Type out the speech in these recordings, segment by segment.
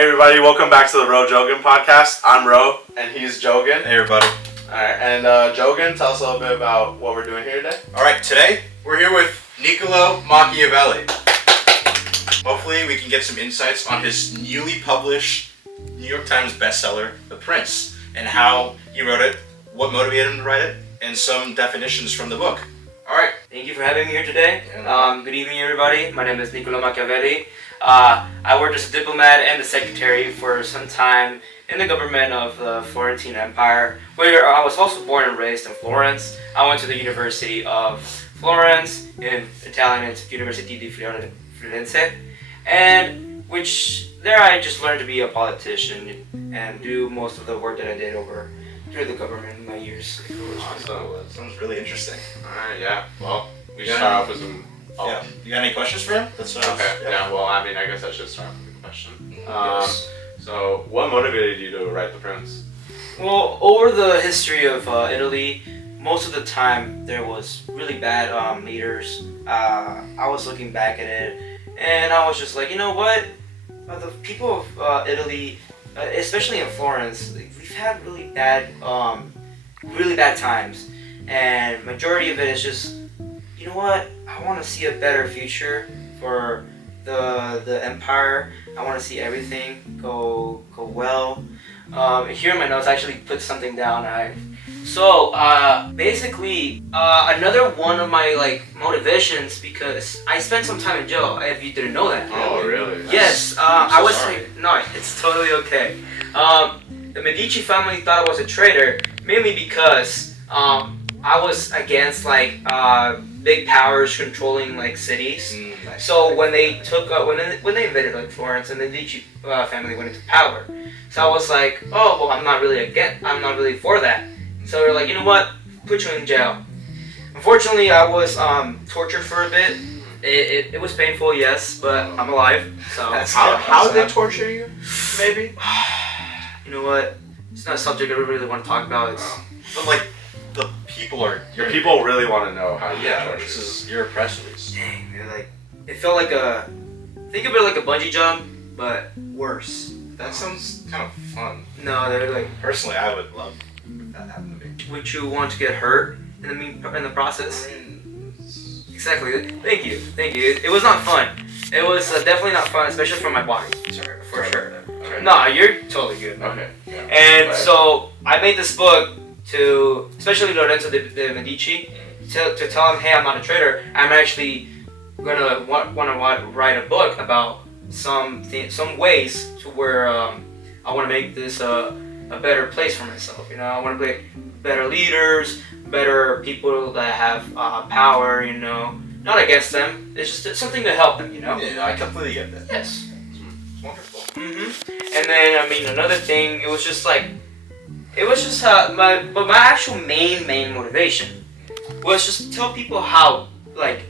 Hey everybody, welcome back to the Ro Jogan podcast. I'm Ro, and he's Jogan. Hey everybody. Alright, and Jogan, tell us a little bit about what we're doing here today. Alright, today we're here with Niccolo Machiavelli. Hopefully we can get some insights on his newly published New York Times bestseller, The Prince, and how he wrote it, what motivated him to write it, and some definitions from the book. Alright. Thank you for having me here today. Good evening, everybody. My name is Niccolo Machiavelli. I worked as a diplomat and the secretary for some time in the government of the Florentine Empire, where I was also born and raised in Florence. I went to the University of Florence, in Italian it's University di Firenze, and which there I just learned to be a politician and do most of the work that I did through the government in my years. Awesome. That sounds really interesting. Alright, yeah. Well, we should start off with some... Oh. Yeah. You got any questions for him? That's okay. Yeah, well, I mean, I guess I should start with a question. Yes. So, what motivated you to write The Prince? Well, over the history of Italy, most of the time there was really bad leaders. I was looking back at it, and I was just like, you know what? The people of Italy, especially in Florence, we've had really bad times, and majority of it is just, you know what? I want to see a better future for the empire. I want to see everything go well. Here in my notes, I actually put something down. Basically, another one of my motivations, because I spent some time in jail. If you didn't know that. Oh, really? Yes. I was no, it's totally okay. The Medici family thought I was a traitor, mainly because I was against big powers controlling cities. So when they took when they invaded Florence, and the Medici family went into power, so I was like, oh well, I'm not really for that. So they're like, you know what, put you in jail. Unfortunately, I was tortured for a bit. It was painful, yes, but I'm alive. So how did they torture you? Maybe. You know what? It's not a subject I really want to talk about. But the people are... The people really want to know how you Yeah, tortured. this is your press release. Dang, it felt like think of it like a bungee jump, but worse. That sounds kind of fun. No, they're Personally, I would love that happened to me. would you want to get hurt in the process? Exactly. Thank you. It was not fun. It was definitely not fun, especially for my body. Sorry, For sure. Okay. No, you're totally good. Okay. Yeah. And so I made this book to, especially Lorenzo de Medici, to tell him, hey, I'm not a traitor. I'm actually gonna want to write a book about some ways to where I want to make this a better place for myself. You know, I want to be better leaders, better people that have power. You know, not against them. It's just something to help them. You know. Yeah, I completely get that. Yes. It's wonderful. And then another thing, it was just my actual main motivation was just to tell people how to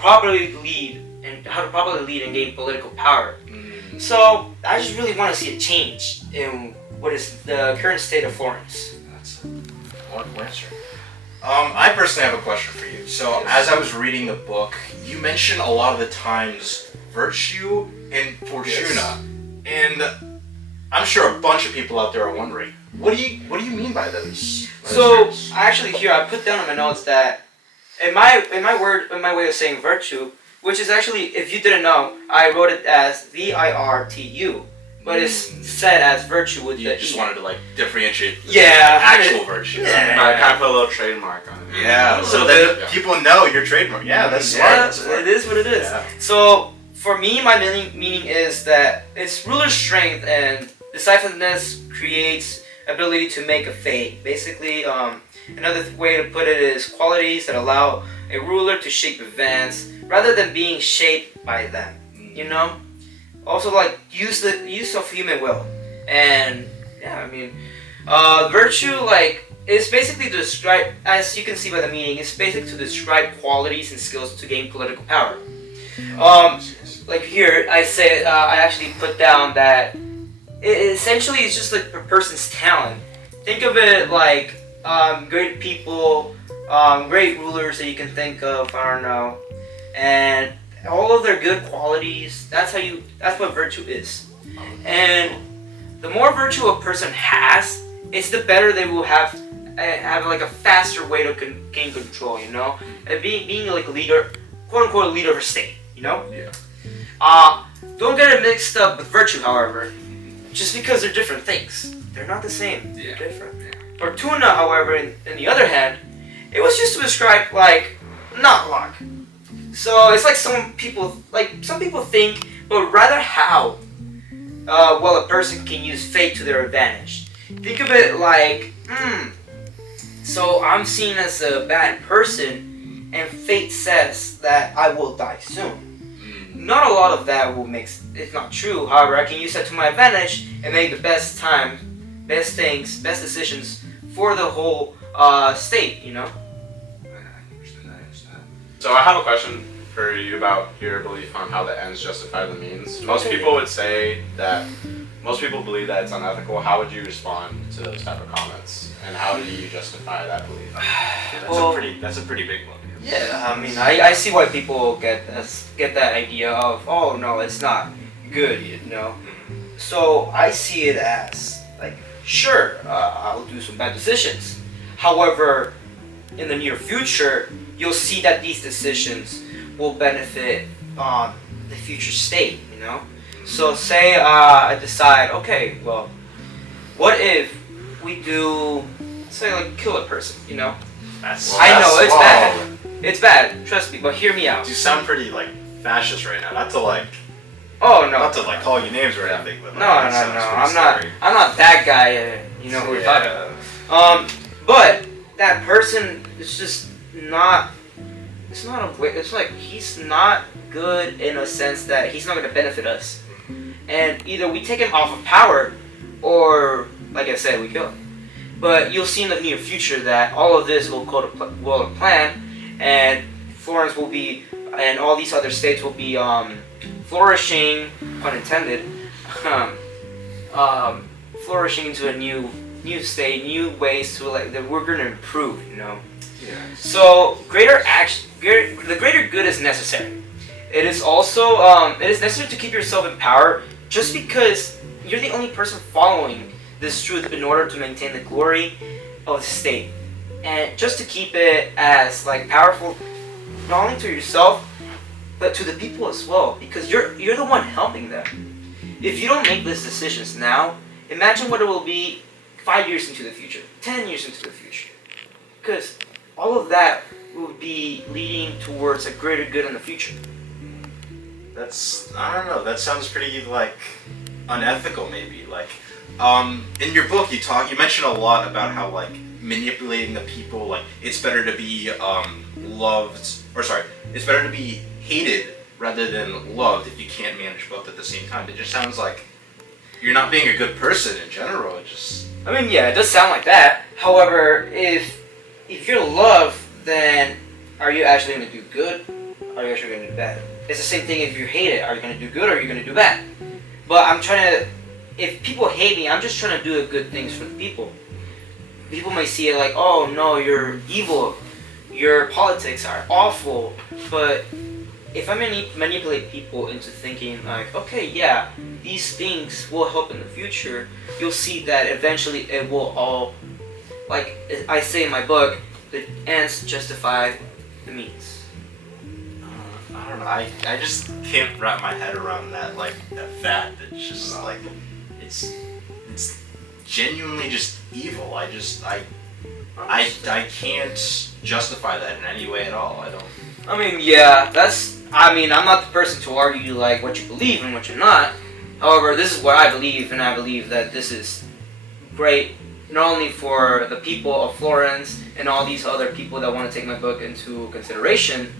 properly lead and gain political power. So I just really want to see a change in what is the current state of Florence. That's a wonderful answer. I personally have a question for you. So as I was reading the book, you mentioned a lot of the times virtue and fortuna, and I'm sure a bunch of people out there are wondering, what do you mean by those? So actually, here I put down in my notes that in my way of saying virtue, which is actually, if you didn't know, I wrote it as VIRTU, but it's said as virtue with you the just E. wanted to differentiate actual virtue. Yeah. I kind of put a little trademark on it. Yeah, so that people know your trademark. Yeah, that's smart. Yeah, That's smart. it is what it is. Yeah. So for me, my meaning is that it's ruler strength and decisiveness creates ability to make a fate. Basically, another way to put it is qualities that allow a ruler to shape events rather than being shaped by them. You know, also use of human will, and virtue is basically to describe, as you can see by the meaning, it's basically to describe qualities and skills to gain political power. Here I actually put down that essentially it's just a person's talent. Think of it like great people, great rulers that you can think of, I don't know, and all of their good qualities. That's what virtue is. And the more virtue a person has, it's the better they will have like a faster way to gain control, you know? And being like a leader, quote unquote, a leader of a state, you know? Yeah. Don't get it mixed up with virtue, however. Just because they're different things. They're not the same. Yeah. They're different. Fortuna, however, in the other hand, it was used to describe like not luck. So it's like some people think, but rather how well a person can use fate to their advantage. Think of it like, so I'm seen as a bad person, and fate says that I will die soon. Not a lot of that it's not true. However, I can use that to my advantage and make the best decisions for the whole state, you know? I understand. So I have a question for you about your belief on how the ends justify the means. Most people would say that, most people believe that it's unethical. How would you respond to those type of comments? And how do you justify that belief? That's a pretty big one. Yeah, I mean, I see why people get that idea of, oh no, it's not good, you know? So I see it as, like, sure, I'll do some bad decisions. However, in the near future, you'll see that these decisions will benefit the future state, you know? So say I decide, okay, well, what if we do, say, like, kill a person, you know? I know, it's bad. It's bad, trust me, but hear me out. You sound pretty like fascist right now. Not to like call you names or anything, but like, No. I'm not that guy. You know who we're talking about. But that person is just not. It's not a way. It's like he's not good in a sense that he's not going to benefit us. And either we take him off of power, or like I said, we kill him. But you'll see in the near future that all of this will go to plan. And Florence will be, and all these other states will be flourishing, pun intended, flourishing into a new state, new ways to like that we're gonna improve, you know. Yeah. So the greater good is necessary. It is also it is necessary to keep yourself in power, just because you're the only person following this truth in order to maintain the glory of the state. And just to keep it as like powerful, not only to yourself, but to the people as well, because you're the one helping them. If you don't make these decisions now, imagine what it will be 5 years into the future, 10 years into the future, because all of that will be leading towards a greater good in the future. I don't know. That sounds pretty like unethical, maybe. Like, in your book, you mention a lot about how like manipulating the people, like it's better to be it's better to be hated rather than loved if you can't manage both at the same time. It just sounds like you're not being a good person in general. I mean, yeah, it does sound like that. However, if you're loved, then are you actually going to do good? Or are you actually going to do bad? It's the same thing if you're hated. Are you going to do good or are you going to do bad? But if people hate me, I'm just trying to do good things for the people. People might see it like, oh no, you're evil, your politics are awful. But if I manipulate people into thinking like, okay, yeah, these things will help in the future, you'll see that eventually it will all, like I say in my book, the ends justify the means. I don't know. I just can't wrap my head around that fact. It's just like it's genuinely just evil. I can't justify that in any way at all. I mean, yeah, I'm not the person to argue like what you believe and what you're not. However, this is what I believe, and I believe that this is great not only for the people of Florence and all these other people that want to take my book into consideration,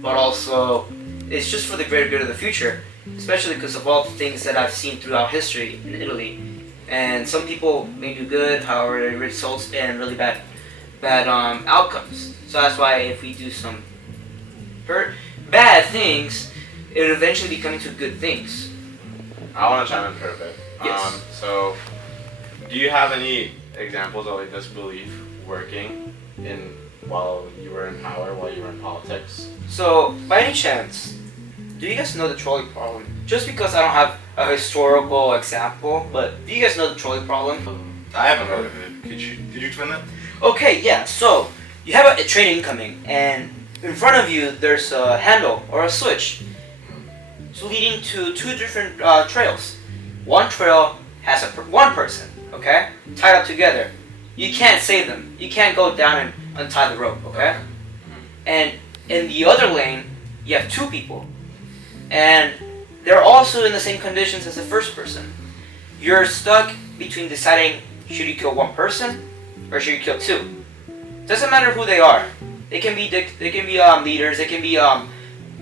but also it's just for the greater good of the future, especially because of all the things that I've seen throughout history in Italy. And some people may do good, however, it results in really bad outcomes. So that's why if we do some bad things, it will eventually become into good things. I want to chime in for a bit. Yes. So, do you have any examples of like this belief working while you were in power, while you were in politics? So, by any chance, do you guys know the trolley problem? Just because I don't have a historical example, but do you guys know the trolley problem? I haven't heard of it. Could you explain that? Okay, yeah. So you have a train incoming, and in front of you there's a handle or a switch. It's leading to two different trails. One trail has one person, okay, tied up together. You can't save them. You can't go down and untie the rope, okay? And in the other lane, you have two people, and they're also in the same conditions as the first person. You're stuck between deciding should you kill one person or should you kill two. Doesn't matter who they are. They can be leaders. They can be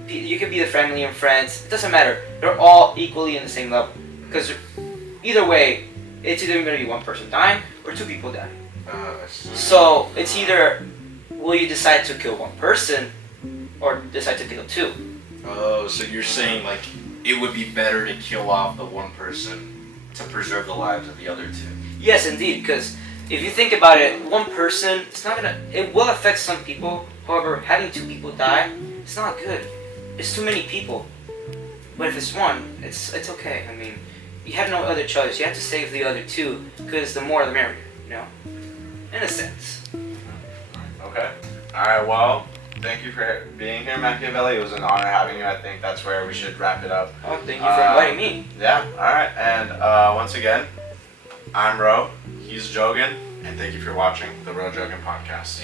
you can be the family and friends. It doesn't matter. They're all equally in the same level. Because either way, it's either going to be one person dying or two people dying. So it's either will you decide to kill one person or decide to kill two. Oh, so you're saying like it would be better to kill off the one person to preserve the lives of the other two? Yes, indeed. Because if you think about it, one person, it will affect some people. However, having two people die, it's not good. It's too many people. But if it's one, it's okay. I mean, you have no other choice. You have to save the other two because the more the merrier, you know? In a sense. Okay. Alright, well, thank you for being here, Machiavelli. It was an honor having you. I think that's where we should wrap it up. Oh, thank you for inviting me. Yeah, alright. And once again, I'm Ro, he's Jogan, and thank you for watching the Ro Jogan Podcast.